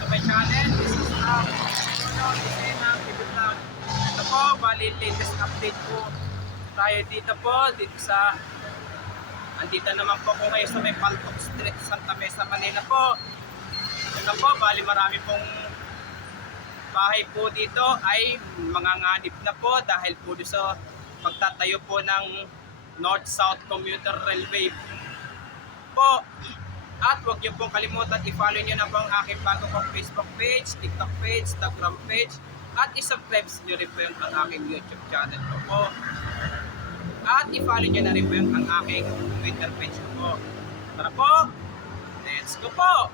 to my channel. This is ito po, bali latest update po tayo dito po, dito sa andito naman po ko ngayon sa may Paltok Street, Santa Mesa, Manila po. Ito po, bali marami pong bahay po dito ay mga nganib na po dahil po sa pagtatayo po ng North-South Commuter Railway po. At huwag niyo pong kalimutan, i-follow niyo na po ang aking bago pong Facebook page, TikTok page, Instagram page, at i-subscribe niyo rin po yung ang aking YouTube channel po. At i-follow niyo na rin po yung ang aking Twitter page po. Tara po, let's go po!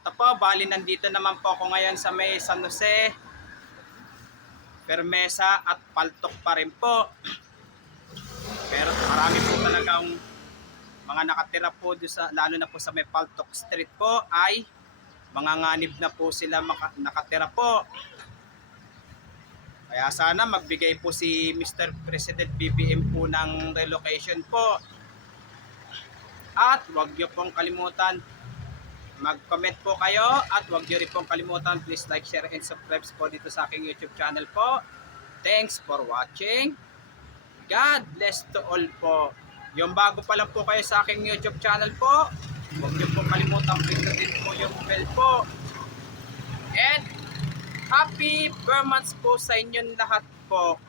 Ito po, bali nandito naman po ako ngayon sa may San Jose, Permesa at Paltok pa rin po. Pero marami po talagang mga nakatira po doon sa, lalo na po sa may Paltok Street po, ay mga nganib na po sila nakatira po. Kaya sana magbigay po si Mr. President BBM po ng relocation po. At huwag niyo pong kalimutan, mag-comment po kayo at huwag niyo rin pong kalimutan, please like, share, and subscribe po dito sa aking YouTube channel po. Thanks for watching. God bless to all po. Yung bago pa lang po kayo sa aking YouTube channel po, huwag niyo pong kalimutan pindutin po yung bell po. And happy Burmans po sa inyong lahat po.